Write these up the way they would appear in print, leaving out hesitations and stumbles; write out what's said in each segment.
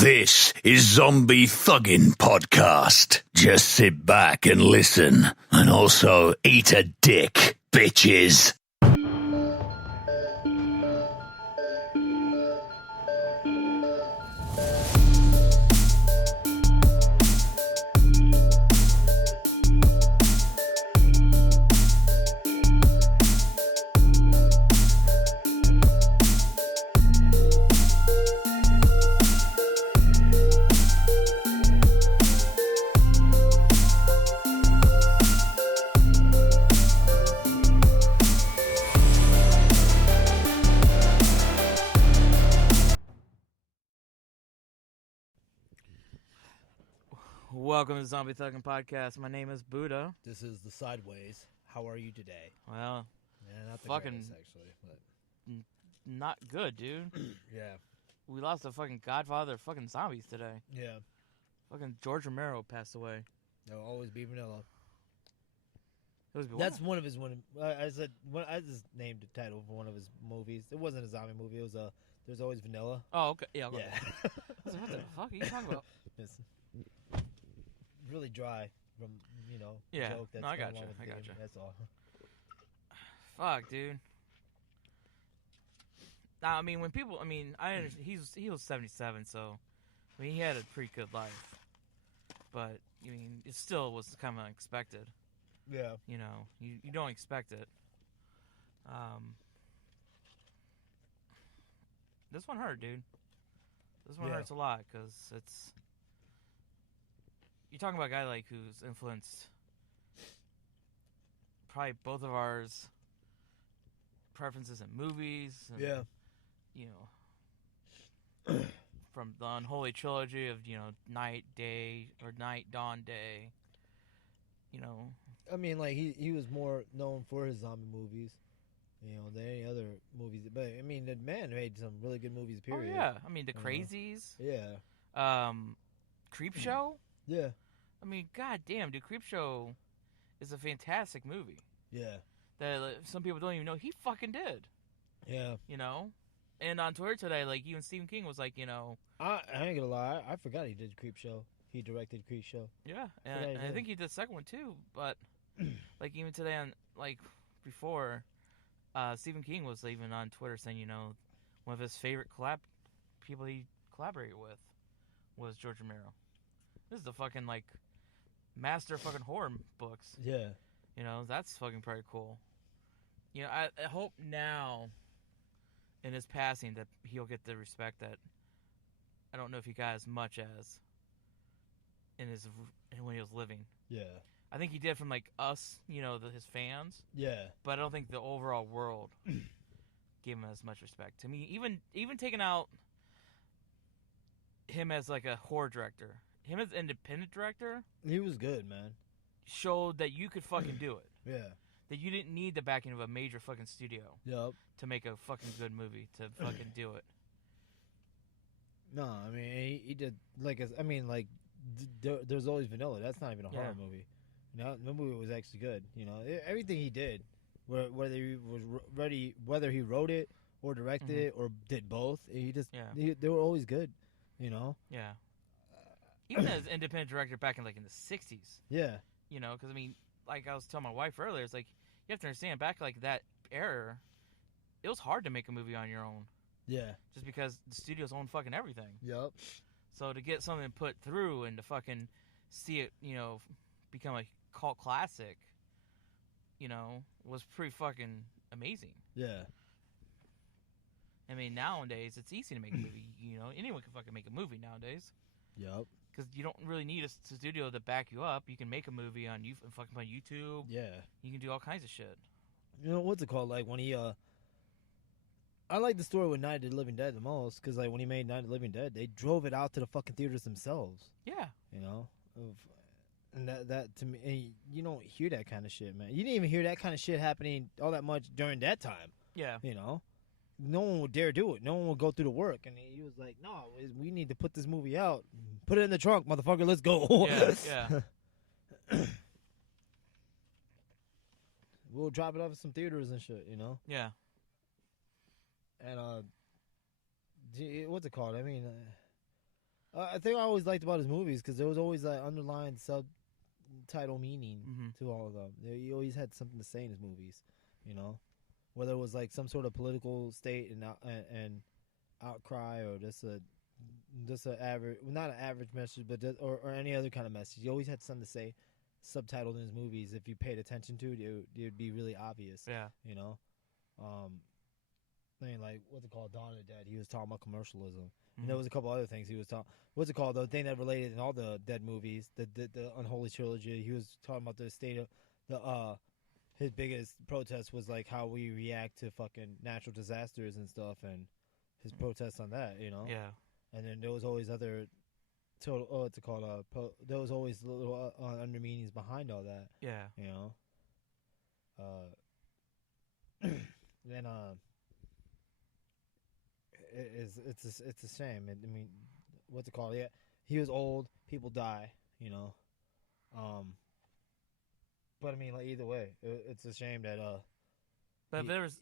This is Zombie Thuggin' Podcast. Just sit back and listen, and also eat a dick, bitches. Welcome to the Zombie Thuggin' Podcast. My name is Buddha. This is the Sideways. How are you today? Well, Yeah, not the fucking- greatest, actually. But not good, dude. yeah, We lost a fucking godfather of fucking zombies today. yeah. Fucking George Romero passed away. There'll always be vanilla. It was That's one of his one. I just named the title for one of his movies. It wasn't a zombie movie. It was a. There's always vanilla. Oh, okay. Yeah. Okay. Yeah. I was like, what the fuck are you talking about? It's really dry from Yeah. joke that's No, I going gotcha. along with the I game. gotcha. That's all. Fuck, dude. Nah, I mean, when people, I mean, I understand, he was 77, so I mean, he had a pretty good life. But I mean, it still was kind of unexpected. Yeah. You know, you don't expect it. This one hurt, dude. This one Yeah. hurts a lot because it's. You're talking about a guy like who's influenced probably both of ours preferences in movies. And, Yeah. You know, from the unholy trilogy of night, day, or night, dawn, day. You know. I mean, like he was more known for his zombie movies, than any other movies. But I mean, the man made some really good movies. Period. Oh yeah, I mean the Uh-huh. Crazies. Yeah. Creep Show. Yeah. I mean, goddamn, dude, Creep Show is a fantastic movie Yeah. that some people don't even know he fucking did. Yeah. You know, and on Twitter today, like even Stephen King was like, I ain't gonna lie. I forgot he did Creep Show. He directed Creep Show. yeah, Forgot he and I did. think he did the second one too. But like even today on like before, Stephen King was even on Twitter saying, one of his favorite people he collaborated with was George Romero. This is the fucking like master of fucking horror books. Yeah. That's fucking pretty cool. I hope now in his passing that he'll get the respect that I don't know if he got as much as when he was living. Yeah. I think he did from like us, his fans, Yeah. but I don't think the overall world gave him as much respect. To me, even taking out him as like a horror director, him as an independent director He was good, man. showed that you could fucking do it. Yeah. That you didn't need the backing of a major fucking studio Yup. to make a fucking good movie, to fucking do it. No, I mean he did there's always vanilla. That's not even a horror Yeah. movie. The movie was actually good. Everything he did, whether he was ready, whether he wrote it or directed Mhm. it or did both, Yeah. they were always good. Yeah. Even as independent director back in like in the 60s, Yeah. because I mean, like I was telling my wife earlier, it's like you have to understand back like that era, it was hard to make a movie on your own Yeah. just because the studios own fucking everything. Yup. So to get something put through and to fucking see it, become a cult classic, was pretty fucking amazing. Yeah. I mean, nowadays it's easy to make a movie. Anyone can fucking make a movie nowadays. Yup. Because you don't really need a studio to back you up. You can make a movie on fucking on YouTube. Yeah. You can do all kinds of shit. What's it called? Like when he I like the story with Night of the Living Dead the most because like when he made Night of the Living Dead, they drove it out to the fucking theaters themselves. Yeah. And that to me, and you don't hear that kind of shit, man. You didn't even hear that kind of shit happening all that much during that time. Yeah. No one would dare do it. No one would go through the work. And he was like, "No, we need to put this movie out. Put it in the trunk, motherfucker. Let's go." Yeah. We'll drop it off at some theaters and shit. Yeah. And what's it called? I mean, I think I always liked about his movies because there was always that underlying subtitle meaning to all of them. He always had something to say in his movies, you know, whether it was like some sort of political state and outcry or just a average, not an average message, but or any other kind of message. He always had something to say, subtitled in his movies. If you paid attention to it, it would be really obvious. Yeah. You know, I mean, like what's it called, Dawn of the Dead. He was talking about commercialism, and there was a couple other things he was talking. What's it called? The thing that related in all the Dead movies, the Unholy Trilogy. He was talking about the state of his biggest protest was like how we react to fucking natural disasters and stuff, and his protests on that. You know. Yeah. And then there was always other what's it called? There was always little under meanings behind all that. Yeah. You know. Then it's a shame. I mean, what's it called? Yeah, he was old. People die. You know. But I mean, like either way, it's a shame that But there's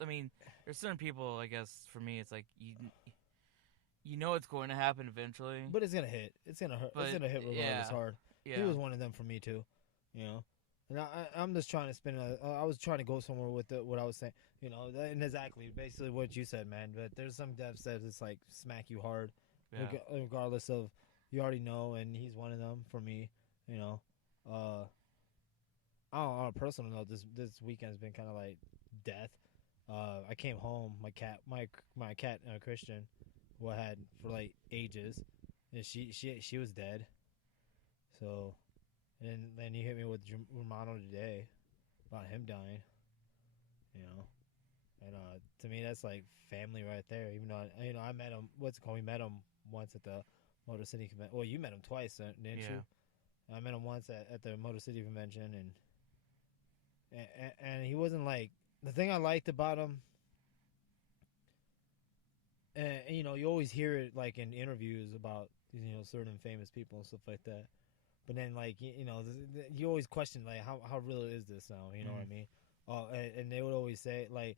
certain people. I guess for me, it's like you know it's going to happen eventually. But it's gonna hit. It's gonna hurt. It's gonna hit regardless hard. Yeah. He was one of them for me too. You know. And I'm just trying to spin I was trying to go somewhere with what I was saying, you know, and exactly, basically what you said, man. But there's some devs that it's like smack you hard, regardless of you already know, and he's one of them for me, you know. On a personal note, this weekend's been kind of like death. I came home, my cat Christian, who I had for like ages, and she was dead, so. And then he hit me with Romano today about him dying, you know. And to me, that's like family right there. Even though I met him. What's it called? We met him once at the Motor City convention. Well, you met him twice, didn't you? I met him once at the Motor City convention, and he wasn't like the thing I liked about him. And you know, you always hear it like in interviews about certain famous people and stuff like that. But then, like, you know, you always question, like, how real is this now? You know what I mean? And they would always say, like,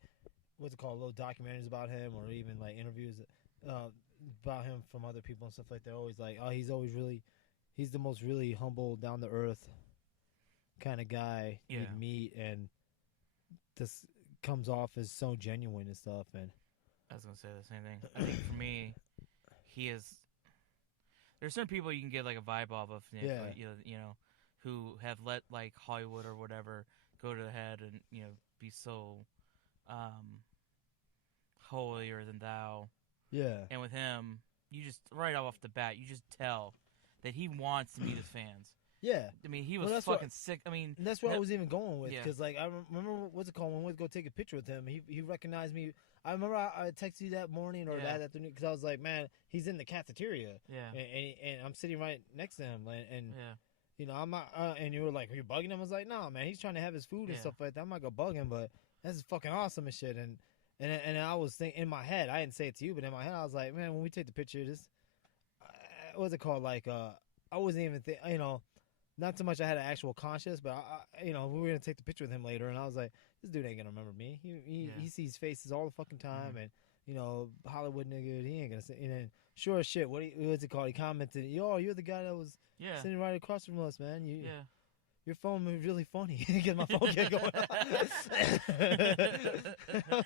what's it called? Little documentaries about him or even, like, interviews about him from other people and stuff like that. They're always like, oh, he's the most really humble, down-to-earth kind of guy you'd meet. And this comes off as so genuine and stuff. And I was going to say the same thing. I think for me, he is... There's certain people you can get like a vibe off of, you know, who have let like Hollywood or whatever go to the head and be so holier than thou. Yeah. And with him, you just right off the bat, you just tell that he wants to meet his fans. Yeah. I mean, he was fucking sick. I mean, that's what I was even going with because like I remember what's it called when we went to go take a picture with him. He recognized me. I remember I texted you that morning or that afternoon because I was like, man, he's in the cafeteria. Yeah. And I'm sitting right next to him. And you know, I'm not. And you were like, are you bugging him? I was like, no, man, he's trying to have his food and stuff like that. I'm not gonna bug him, but that's fucking awesome and shit. And I was thinking in my head, I didn't say it to you, but in my head, I was like, man, when we take the picture, this, what's it called? Like, I wasn't even you know. Not so much I had an actual conscience, but we were gonna take the picture with him later, and I was like, "This dude ain't gonna remember me. He sees faces all the fucking time, and Hollywood nigga, he ain't gonna say." And then, sure as shit, what's it called? He commented, "Yo, you're the guy that was sitting right across from us, man. Your phone was really funny because my phone kept going off." I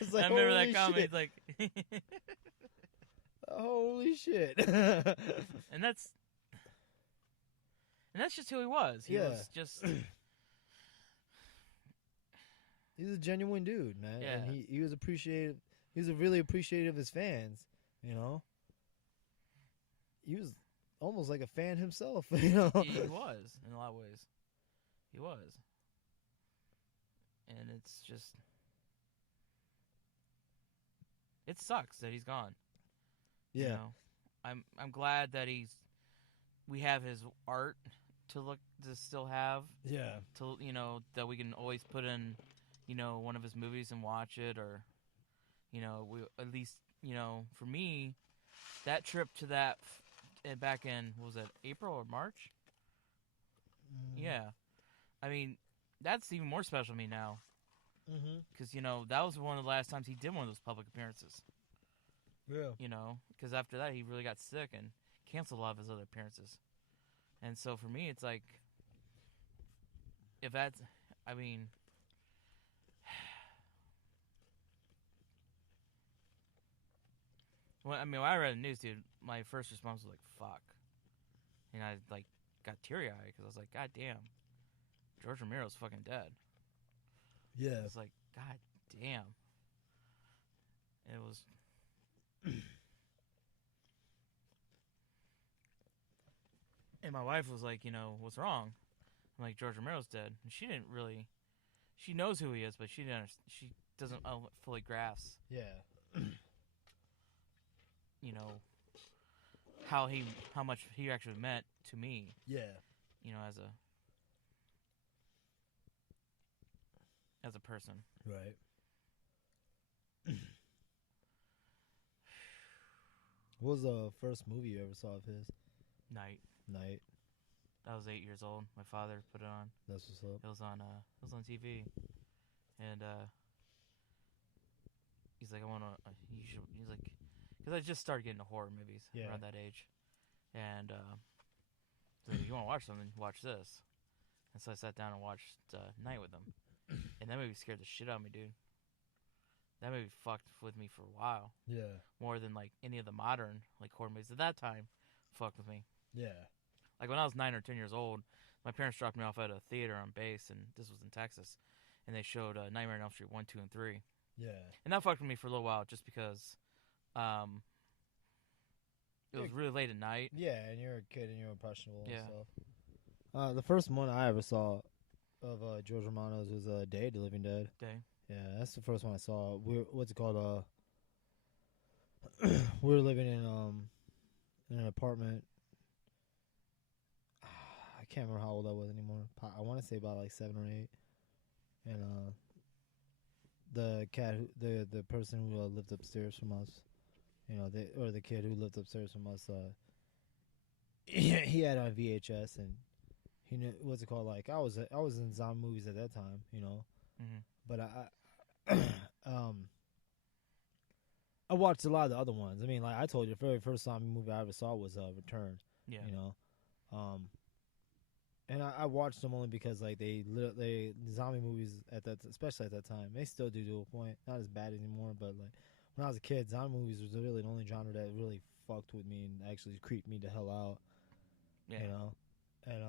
was like, I remember that comment. He's like, "Holy shit!" And that's just who he was. He was just... He's a genuine dude, man. Yeah. And he was appreciative. He was really appreciative of his fans, you know? He was almost like a fan himself, you know? He was, in a lot of ways. He was. And it's just... It sucks that he's gone. Yeah. You know? I'm glad that we have his art to still have. Yeah. That we can always put in, one of his movies and watch it, or, we at least, for me, that trip to that back in, what was it, April or March? Yeah. I mean, that's even more special to me now. Because, that was one of the last times he did one of those public appearances. Yeah. Because after that, he really got sick and canceled a lot of his other appearances. And so for me, it's like, if that's, I mean, when I read the news, dude, my first response was like, fuck. And I, like, got teary-eyed because I was like, God damn, George Romero's fucking dead. Yeah. It's like, God damn. And it was... And my wife was like, what's wrong? I'm like, George Romero's dead. And she didn't really... She knows who he is, but she doesn't fully grasp. Yeah. How much he actually meant to me. Yeah. As a person. Right. What was the first movie you ever saw of his? Night. I was 8 years old. My father put it on. That's what's up. It was on TV, and he's like, he's like, because I just started getting into horror movies around that age, and he's like, you want to watch something? Watch this. And so I sat down and watched Night with him, and that movie scared the shit out of me, dude. That movie fucked with me for a while. Yeah. More than like any of the modern like horror movies at that time fucked with me. Yeah. Like when I was 9 or 10 years old, my parents dropped me off at a theater on base, and this was in Texas, and they showed Nightmare on Elm Street 1, 2, and 3. Yeah. And that fucked with me for a little while just because it was really late at night. Yeah, and you're a kid and you're impressionable and Yeah. stuff. The first one I ever saw of George Romero's was Day of the Living Dead. Day. Yeah, that's the first one I saw. What's it called? We were living in an apartment. I can't remember how old I was anymore. I want to say about like 7 or 8. And the person who lived upstairs from us, the kid who lived upstairs from us, he had on VHS, and he knew what's it called. Like I was in zombie movies at that time, Mm-hmm. but I watched a lot of the other ones. I mean, like I told you, the very first zombie movie I ever saw was Return. Yeah. And I watched them only because like the zombie movies especially at that time, they still do to a point. Not as bad anymore, but like when I was a kid, zombie movies was really the only genre that really fucked with me and actually creeped me the hell out. Yeah. And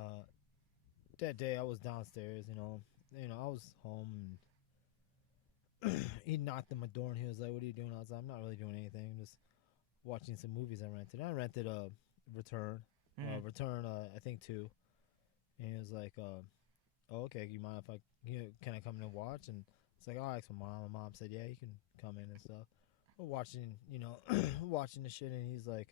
that day I was downstairs. I was home, and he knocked on my door and he was like, "What are you doing outside?" I'm not really doing anything. I'm just watching some movies I rented. I rented Return. Mm-hmm. Return, I think 2. And he was like, "Oh, okay. You mind if can I come in and watch?" And it's like, "I'll ask my mom." My mom said, "Yeah, you can come in and stuff." We're watching, watching the shit, and he's like,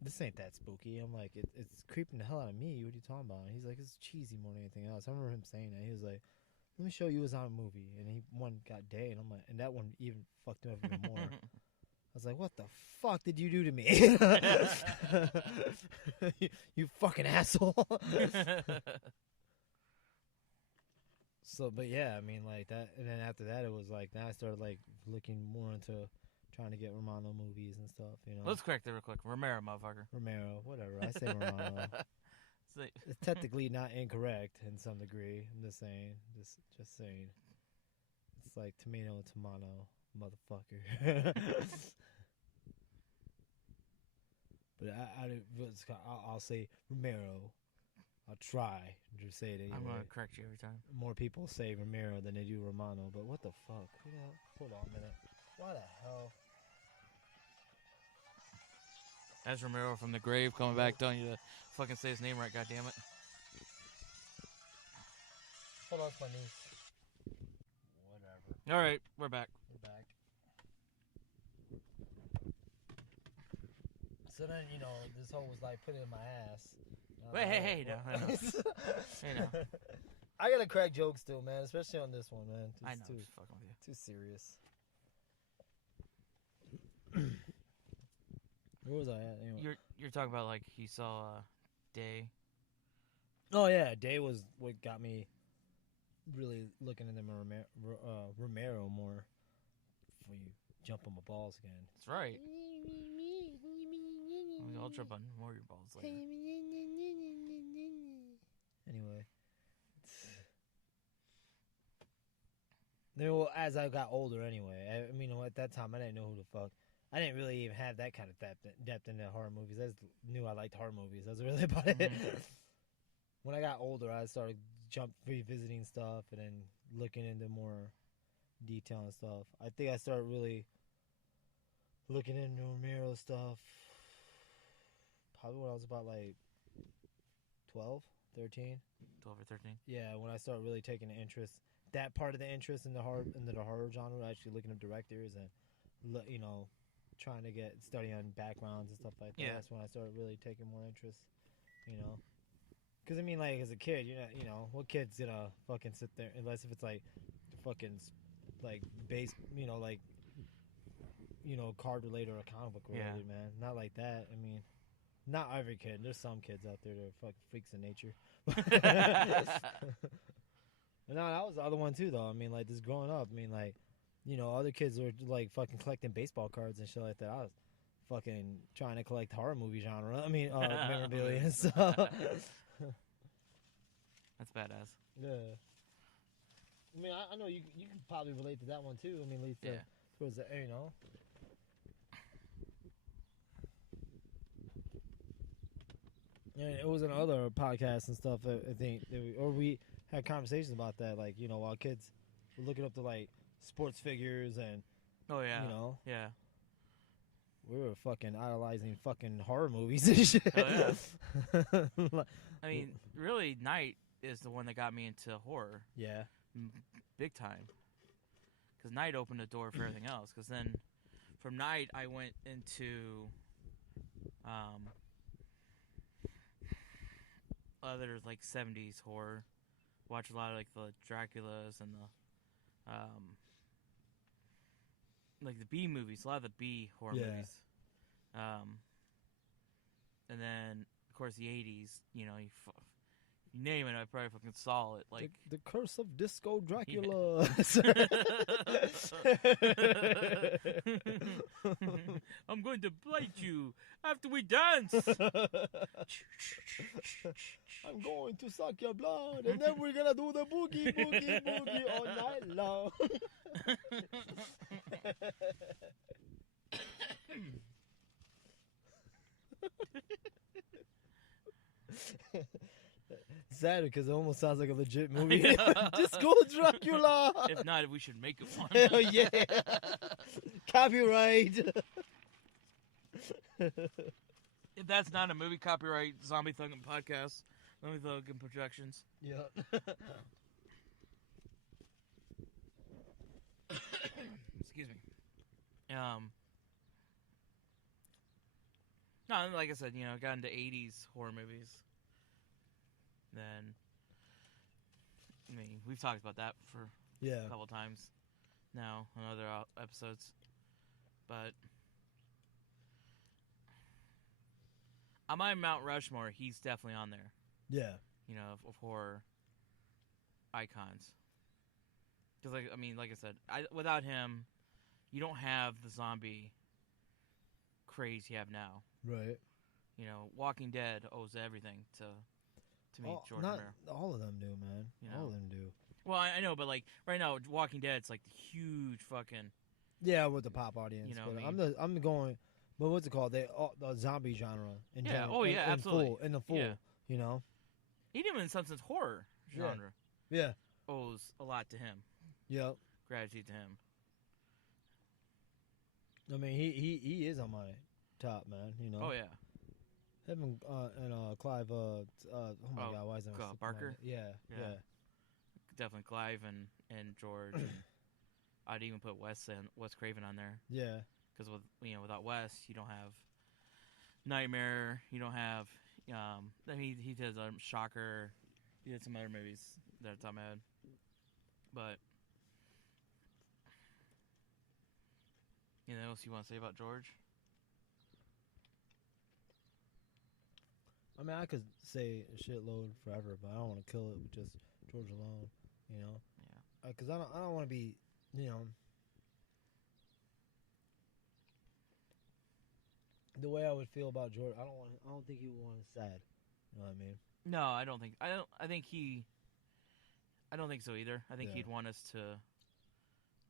"This ain't that spooky." I'm like, "It's creeping the hell out of me. What are you talking about?" And he's like, "It's cheesy more than anything else." I remember him saying that. He was like, "Let me show you a zombie movie," and one got Day, and I'm like, and that one even fucked him up even more. I was like, "What the fuck did you do to me?" you fucking asshole. So, but yeah, I mean, like that, and then after that, it was like, then I started like looking more into trying to get Romano movies and stuff. Let's correct that real quick. Romero, motherfucker. Romero, whatever. I say Romano. It's technically not incorrect in some degree. I'm just saying, just saying. It's like tomato and tomato, motherfucker. But I'll say Romero. I'll try to say it anyway. I'm going to correct you every time. More people say Romero than they do Romano, but what the fuck? Hold on a minute. Why the hell? That's Romero from the grave coming back telling you to fucking say his name right, goddammit. Hold on, it's my niece. Whatever. Alright, we're back. We're back. So then, this whole was like put it in my ass. Wait, hey, no. Hey, no. I gotta crack jokes still, man, especially on this one, man. I know, just fucking with you. Too serious. Where was I at? Anyway. You're talking about like he saw Day. Oh yeah, Day was what got me really looking into Romero more. Before you jump on my balls again. That's right. I'll jump on more of your balls later. Anyway. Well, as I got older anyway. I mean, at that time, I didn't know who the fuck. I didn't really even have that kind of depth into horror movies. I just knew I liked horror movies. That's really about it. When I got older, I started revisiting stuff and then looking into more detail and stuff. I think I started really looking into Romero stuff probably when I was about like 12, 13. 12 or 13? Yeah, when I started really taking an interest, that part of the interest in the horror genre, actually looking up directors and, trying to study on backgrounds and stuff like that. Yeah. That's when I started really taking more interest, Because, I mean, like, as a kid, what kid's gonna fucking sit there, unless if it's, like, fucking, like, card-related or comic book related, man. Not like that. I mean, not every kid. There's some kids out there that are fucking freaks in nature. No, that was the other one, too, though. I mean, like, just growing up, I mean, like, other kids were, like, fucking collecting baseball cards and shit like that. I was fucking trying to collect horror movie genre. I mean, memorabilia and stuff. That's badass. Yeah. I mean, I know you can probably relate to that one, too. I mean, at least towards the, And it was in other podcasts and stuff, I think, we had conversations about that, like, while kids were looking up to, like, sports figures and, yeah. We were fucking idolizing fucking horror movies and shit. Oh, yeah. I mean, really, Night is the one that got me into horror. Yeah. Big time. Because Night opened the door for everything else. Because then, from Night, I went into other, like, 70s horror. Watched a lot of, like, the Draculas and the, like, the B movies. A lot of the B horror movies. And then, of course, the 80s, you name it, I probably fucking saw it. Like the Curse of Disco Dracula. I'm going to bite you after we dance. I'm going to suck your blood, and then we're gonna do the boogie, boogie, boogie all night long. Sad because it almost sounds like a legit movie. Disco Dracula. If not, we should make it one. Hell yeah. Copyright. If that's not a movie, copyright Zombie Thuggin' Podcast, Zombie Thuggin' Projections. Yeah. Excuse me. No, like I said, got into 80s horror movies. Then, I mean, we've talked about that for a couple times now on other episodes. But on my Mount Rushmore, he's definitely on there. Yeah. Of horror icons. Because, like I said, without him, you don't have the zombie craze you have now. Right. Walking Dead owes everything to me, George Romero. All of them do, man. All of them do. Well, I know, but like right now, Walking Dead, it's like the huge fucking. Yeah, with the pop audience. I'm going. But what's it called? The zombie genre in general. Oh yeah, absolutely. In the full. Yeah. Even in some sense, horror genre. Yeah. Owes a lot to him. Yep. Gratitude to him. I mean, he is on my top, man. Oh yeah. Him and Clive. Oh my God, why is that? Barker. Yeah. Definitely Clive and George. And I'd even put Wes Craven on there. Yeah. Because without Wes, you don't have Nightmare. You don't have. He did Shocker. He did some other movies that are top of my head. But anything else you want to say about George? I mean, I could say a shitload forever, but I don't want to kill it with just George alone. Yeah. Because I don't want to be, the way I would feel about George. I don't think he would want us sad. You know what I mean? No, I don't think. I don't think so either. I think he'd want us to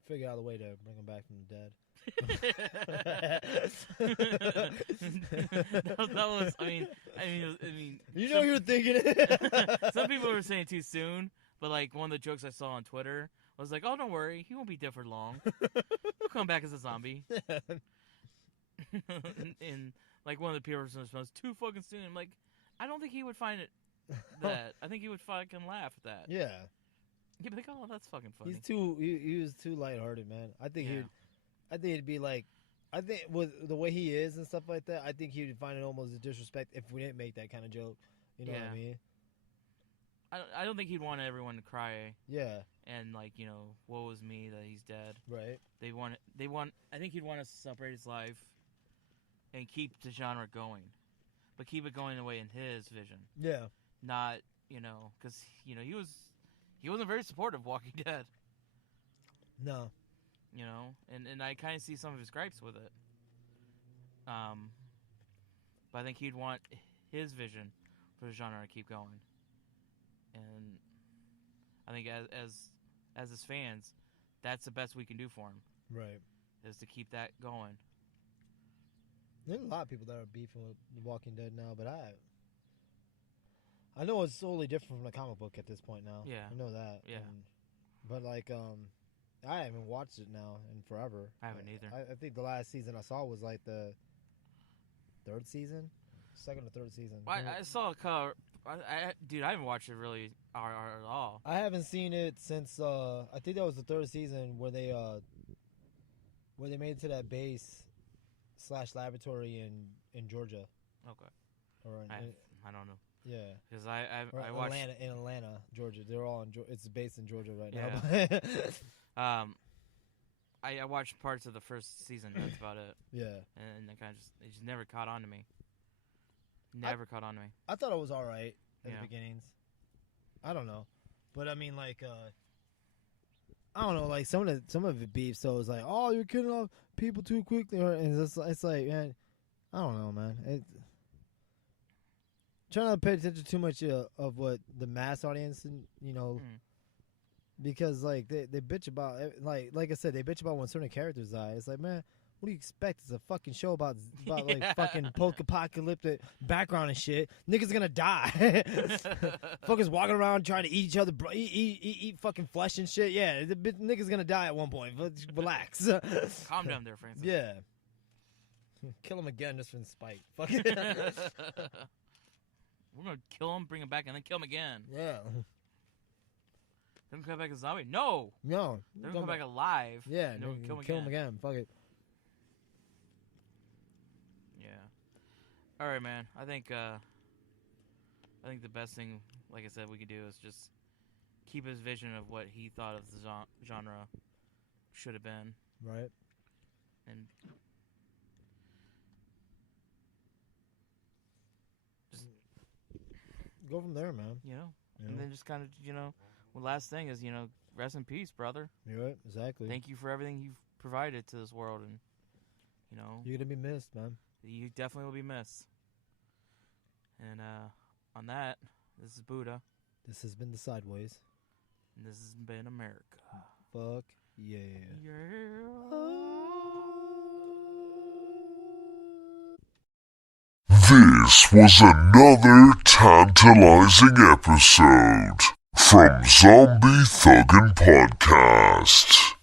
figure out a way to bring him back from the dead. that was. I mean. You know, you're thinking it. Some people were saying too soon, but like one of the jokes I saw on Twitter was like, "Oh, don't worry, he won't be dead for long. He'll come back as a zombie." and like one of the people was too fucking soon. I'm like, I don't think he would find it that. I think he would fucking laugh at that. Yeah. He'd be like, "Oh, that's fucking funny." He was too lighthearted, man. I think it'd be like, I think with the way he is and stuff like that, I think he'd find it almost a disrespect if we didn't make that kind of joke. You know what I mean? I don't think he'd want everyone to cry. Yeah. And like, woe is me that he's dead. Right. I think he'd want us to celebrate his life and keep the genre going, but keep it going away in his vision. Yeah. Not, because he wasn't very supportive of Walking Dead. No. And I kind of see some of his gripes with it. But I think he'd want his vision for the genre to keep going. And I think as his fans, that's the best we can do for him. Right. Is to keep that going. There's a lot of people that are beefing with The Walking Dead now, but I know it's totally different from the comic book at this point now. Yeah. I know that. Yeah. But like, I haven't watched it now in forever. I haven't either. I think the last season I saw was like the third season, second or third season. I saw a cover. Dude, I haven't watched it really at all. I haven't seen it since I think that was the third season where they made it to that base / laboratory in Georgia. Okay. Or I don't know. Yeah. Because I watched Atlanta, Georgia. They're all it's based in Georgia right now. Yeah. I watched parts of the first season. That's about it. Yeah. And it just never caught on to me. Caught on to me. I thought it was all right at the beginnings. I don't know, but I mean, like, I don't know, like some of it beef. So it's like, oh, you're killing off people too quickly, and it's like, man, I don't know, man. Trying not to pay attention too much of what the mass audience, because like they bitch about like I said, they bitch about when certain characters die. It's like, man, what do you expect? It's a fucking show about like fucking post-apocalyptic background and shit. Niggas gonna die. Fuckers walking around trying to eat each other, eat fucking flesh and shit. Yeah, the niggas gonna die at one point. Relax. Calm down there, Francis. Yeah. Kill him again just from spite. Fuck it. We're gonna kill him, bring him back, and then kill him again. Yeah. Then come back as a zombie? No. No. Then come back alive. Yeah. No, kill him again. Fuck it. Yeah. All right, man. I think the best thing, like I said, we could do is just keep his vision of what he thought of the genre should have been. Right. And just go from there, man. And then just kind of, the last thing is, rest in peace, brother. You're right, exactly. Thank you for everything you've provided to this world, and you're gonna be missed, man. You definitely will be missed. And on that, this is Buddha. This has been the Sideways. And this has been America. Fuck yeah. This was another tantalizing episode from Zombie Thuggin' Podcast.